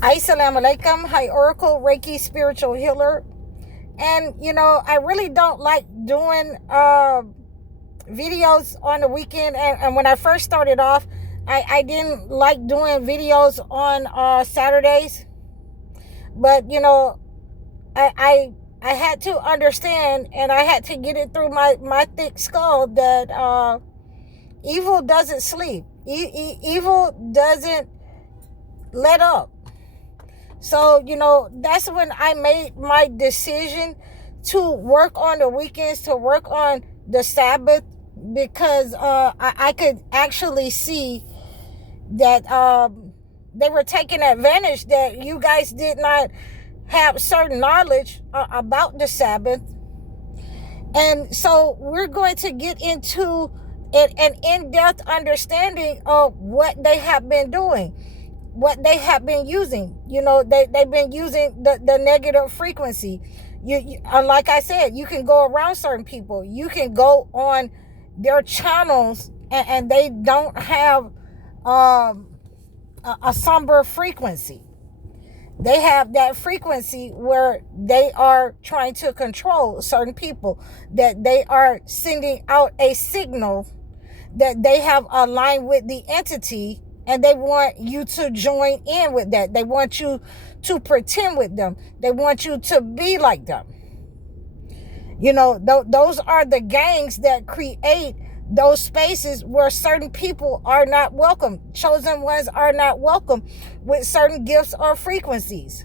Assalamu alaikum. Hi, Oracle, Reiki, spiritual healer. And, I really don't like doing videos on the weekend. And when I first started off, I didn't like doing videos on Saturdays. But, I had to understand, and I had to get it through my thick skull that evil doesn't sleep. Evil doesn't let up. So, that's when I made my decision to work on the weekends, to work on the Sabbath, because I could actually see that they were taking advantage that you guys did not have certain knowledge about the Sabbath. And so we're going to get into an in-depth understanding of what they have been doing, what they have been using. They've been using the negative frequency. You like I said, you can go around certain people. You can go on their channels and they don't have a somber frequency. They have that frequency where they are trying to control certain people, that they are sending out a signal that they have aligned with the entity, and they want you to join in with that. They want you to pretend with them. They want you to be like them. Those are the gangs that create those spaces where certain people are not welcome. Chosen ones are not welcome with certain gifts or frequencies.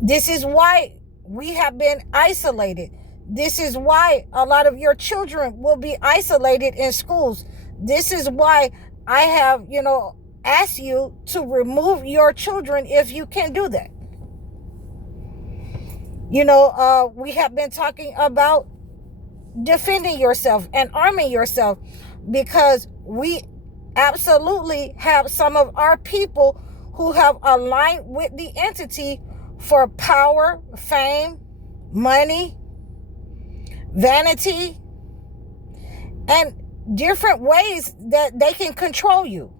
This is why we have been isolated. This is why a lot of your children will be isolated in schools. This is why I have, asked you to remove your children if you can do that. We have been talking about defending yourself and arming yourself, because we absolutely have some of our people who have aligned with the entity for power, fame, money, vanity, and different ways that they can control you.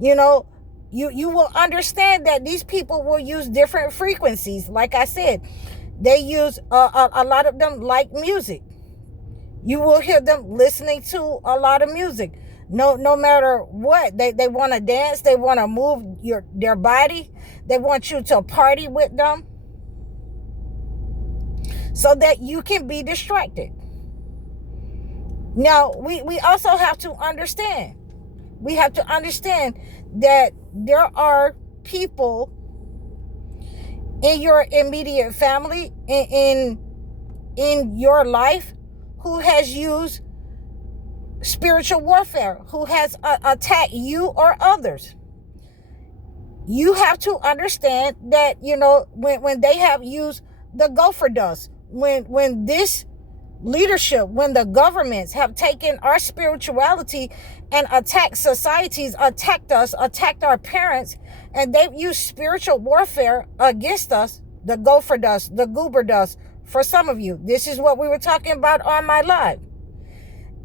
You will understand that these people will use different frequencies. Like I said, they use a lot of them like music. You will hear them listening to a lot of music. No matter what, they want to dance. They want to move their body. They want you to party with them so that you can be distracted. Now, we also have to understand. We have to understand that there are people in your immediate family, in your life, who has used spiritual warfare, who has attacked you or others. You have to understand that, when they have used the gopher dust, when this leadership, when the governments have taken our spirituality and attacked societies, attacked us, attacked our parents, and they've used spiritual warfare against us, the gopher dust, the goober dust. For some of you, this is what we were talking about on my live.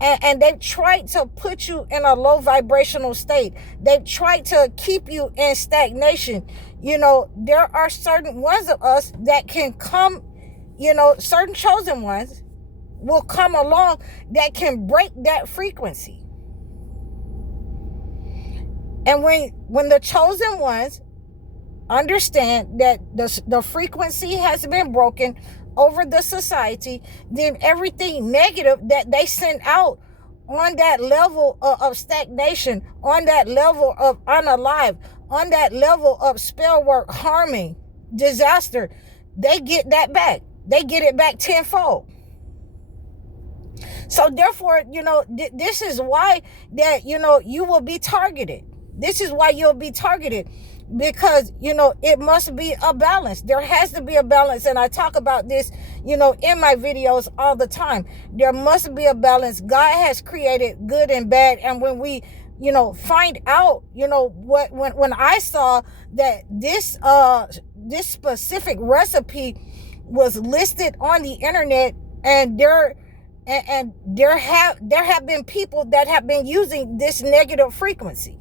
And they've tried to put you in a low vibrational state. They've tried to keep you in stagnation. There are certain ones of us that can come, certain chosen ones will come along that can break that frequency. And when the chosen ones understand that the frequency has been broken over the society, then everything negative that they send out on that level of stagnation, on that level of unalive, on that level of spell work, harming, disaster, they get that back. They get it back tenfold. So therefore, this is why that, you will be targeted. This is why you'll be targeted, because, it must be a balance. There has to be a balance. And I talk about this, in my videos all the time. There must be a balance. God has created good and bad. And when we, find out, when I saw that this specific recipe was listed on the internet, and there have been people that have been using this negative frequency.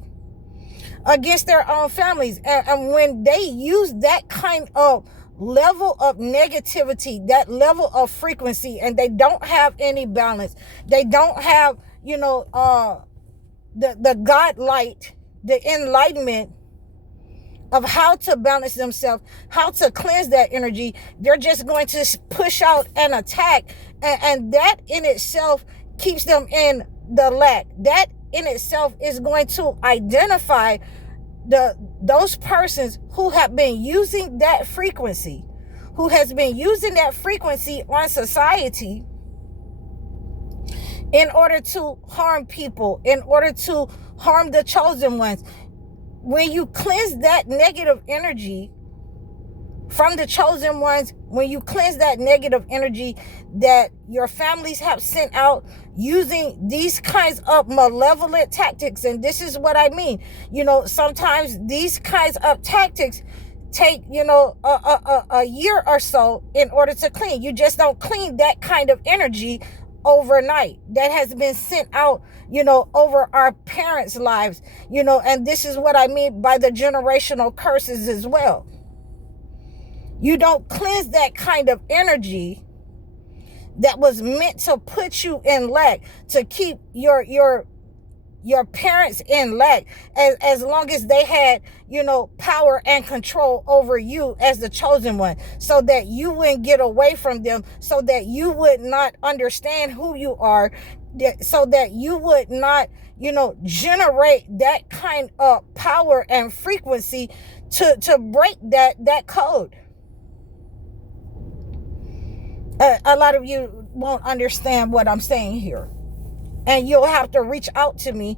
against their own families. And when they use that kind of level of negativity, that level of frequency, and they don't have any balance, they don't have, the God light, the enlightenment of how to balance themselves, how to cleanse that energy, they're just going to push out and attack. And that in itself keeps them in the lack. That in itself is going to identify those persons who have been using that frequency, who has been using that frequency on society in order to harm people, in order to harm the chosen ones. When you cleanse that negative energy from the chosen ones, when you cleanse that negative energy that your families have sent out using these kinds of malevolent tactics, and this is what I mean, sometimes these kinds of tactics take, a year or so in order to clean. You just don't clean that kind of energy overnight that has been sent out, over our parents' lives, and this is what I mean by the generational curses as well. You don't cleanse that kind of energy that was meant to put you in lack, to keep your parents in lack, as long as they had, power and control over you as the chosen one, so that you wouldn't get away from them, so that you would not understand who you are, so that you would not, generate that kind of power and frequency to break that code. A lot of you won't understand what I'm saying here. And you'll have to reach out to me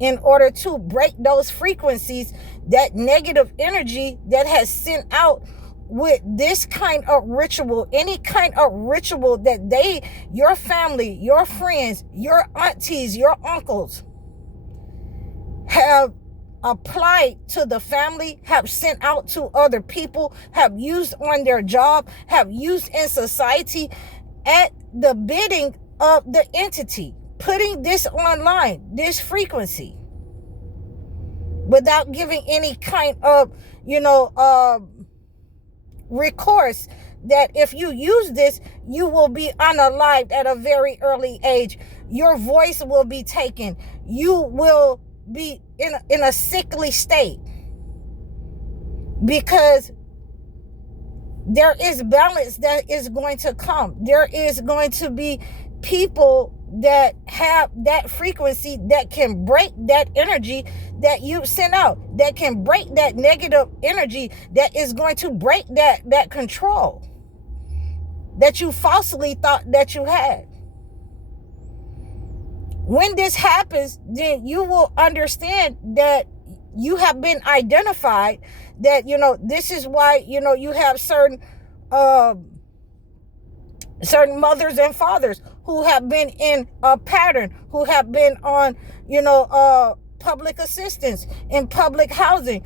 in order to break those frequencies, that negative energy that has sent out with this kind of ritual, any kind of ritual that your family, your friends, your aunties, your uncles have applied to the family, have sent out to other people, have used on their job, have used in society at the bidding of the entity, putting this online, this frequency, without giving any kind of, recourse, that if you use this, you will be unalived at a very early age. Your voice will be taken. You will be in a sickly state, because there is balance that is going to come. There is going to be people that have that frequency that can break that energy that you send out, that can break that negative energy, that is going to break that control that you falsely thought that you had. When this happens, then you will understand that you have been identified, that, this is why, you have certain mothers and fathers who have been in a pattern, who have been on, public assistance in public housing,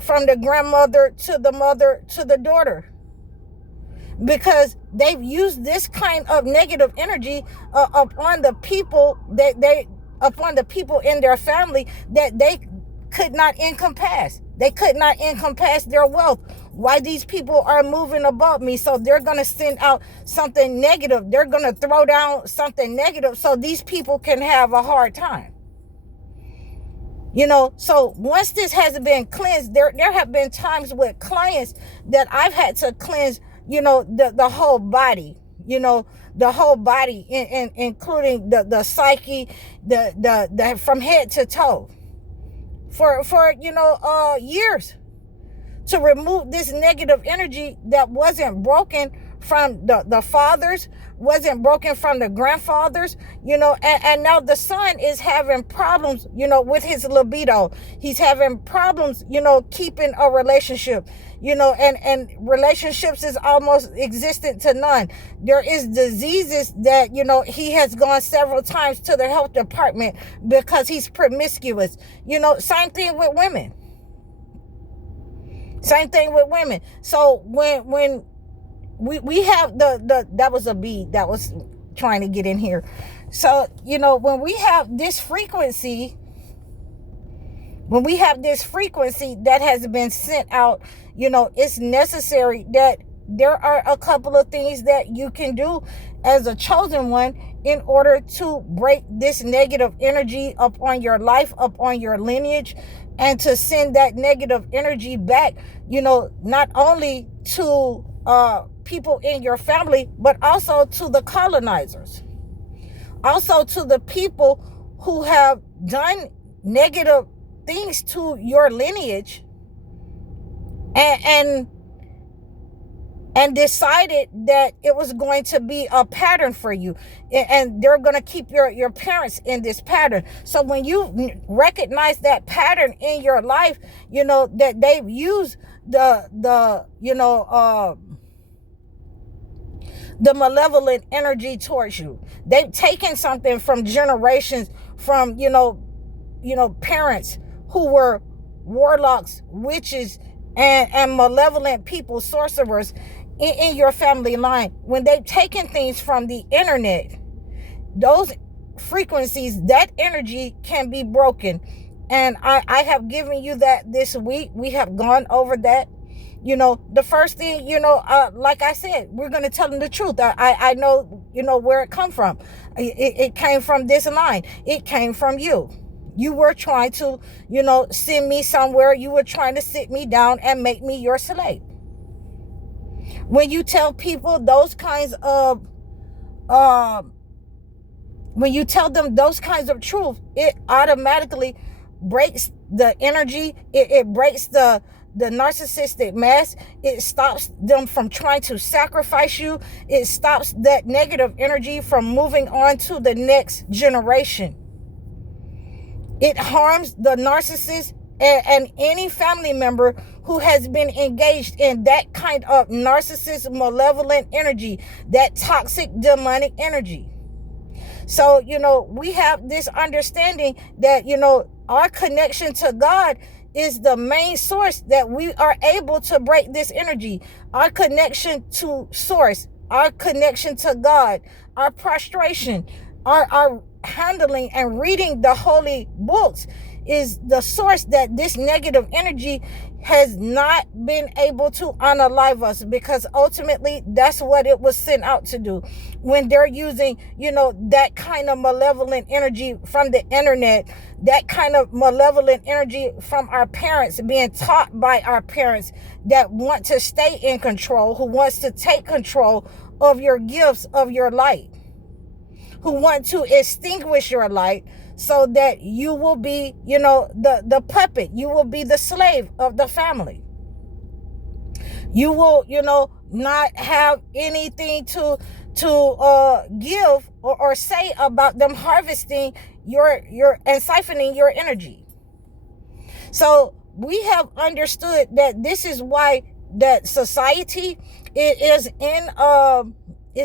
from the grandmother to the mother to the daughter, because they've used this kind of negative energy upon the people upon the people in their family that they could not encompass. They could not encompass their wealth. Why these people are moving above me? So they're going to send out something negative. They're going to throw down something negative so these people can have a hard time. So once this has been cleansed, there have been times with clients that I've had to cleanse, the whole body, the whole body, including the psyche, the from head to toe, for years, to remove this negative energy that wasn't broken from the fathers, wasn't broken from the grandfathers, and now the son is having problems, with his libido. He's having problems, keeping a relationship, and relationships is almost existent to none. There is diseases that, he has gone several times to the health department because he's promiscuous. Same thing with women. Same thing with women. So when we have that was a bee that was trying to get in here. So, when we have this frequency When we have this frequency that has been sent out, it's necessary that there are a couple of things that you can do as a chosen one in order to break this negative energy up on your life, up on your lineage, and to send that negative energy back, not only to people in your family, but also to the colonizers, also to the people who have done negative things to your lineage and decided that it was going to be a pattern for you, and they're going to keep your parents in this pattern. So when you recognize that pattern in your life, that they've used the malevolent energy towards you. They've taken something from generations, from parents who were warlocks, witches, and malevolent people, sorcerers in your family line. When they've taken things from the internet, those frequencies, that energy can be broken. And I have given you that this week. We have gone over that. The first thing, like I said, we're going to tell them the truth. I know, where it come from. It came from this line. It came from you. You were trying to, send me somewhere. You were trying to sit me down and make me your slave. When you tell people those kinds of, when you tell them those kinds of truth, it automatically breaks the energy. It breaks the narcissistic mask. It stops them from trying to sacrifice you. It stops that negative energy from moving on to the next generation. It harms the narcissist and any family member who has been engaged in that kind of narcissist malevolent energy, that toxic demonic energy. So, we have this understanding that, our connection to God is the main source that we are able to break this energy. Our connection to source, our connection to God, our prostration, our handling and reading the holy books is the source that this negative energy has not been able to unalive us, because ultimately that's what it was sent out to do. When they're using, that kind of malevolent energy from the internet, that kind of malevolent energy from our parents, being taught by our parents that want to stay in control, who wants to take control of your gifts, of your light, who want to extinguish your light so that you will be, the puppet. You will be the slave of the family. You will, not have anything to give or say about them harvesting your and siphoning your energy. So we have understood that this is why that society is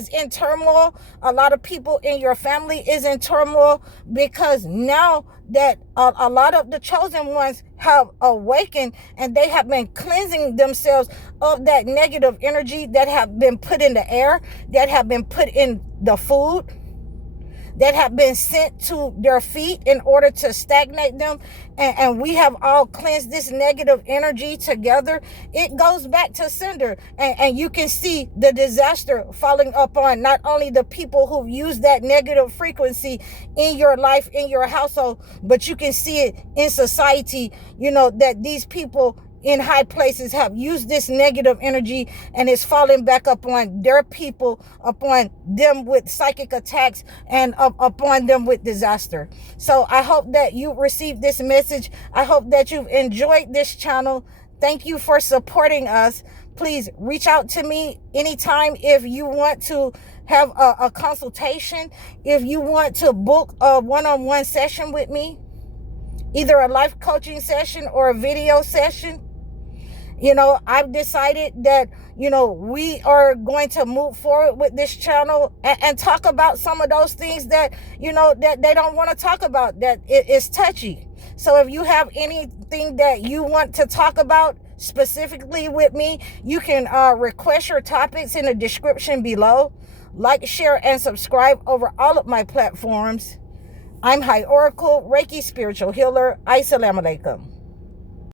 in turmoil. A lot of people in your family is in turmoil, because now that a lot of the chosen ones have awakened, and they have been cleansing themselves of that negative energy that have been put in the air, that have been put in the food, that have been sent to their feet in order to stagnate them. And we have all cleansed this negative energy together. It goes back to sender. And you can see the disaster falling upon not only the people who use that negative frequency in your life, in your household, but you can see it in society, that these people in high places have used this negative energy, and it's falling back upon their people, upon them with psychic attacks, and upon them with disaster. So I hope that you received this message. I hope that you've enjoyed this channel. Thank you for supporting us. Please reach out to me anytime if you want to have a consultation, if you want to book a one-on-one session with me, either a life coaching session or a video session. I've decided that, we are going to move forward with this channel and talk about some of those things that, that they don't want to talk about, that it is touchy. So if you have anything that you want to talk about specifically with me, you can request your topics in the description below. Like, share, and subscribe over all of my platforms. I'm High Oracle, Reiki Spiritual Healer. Assalamu alaikum.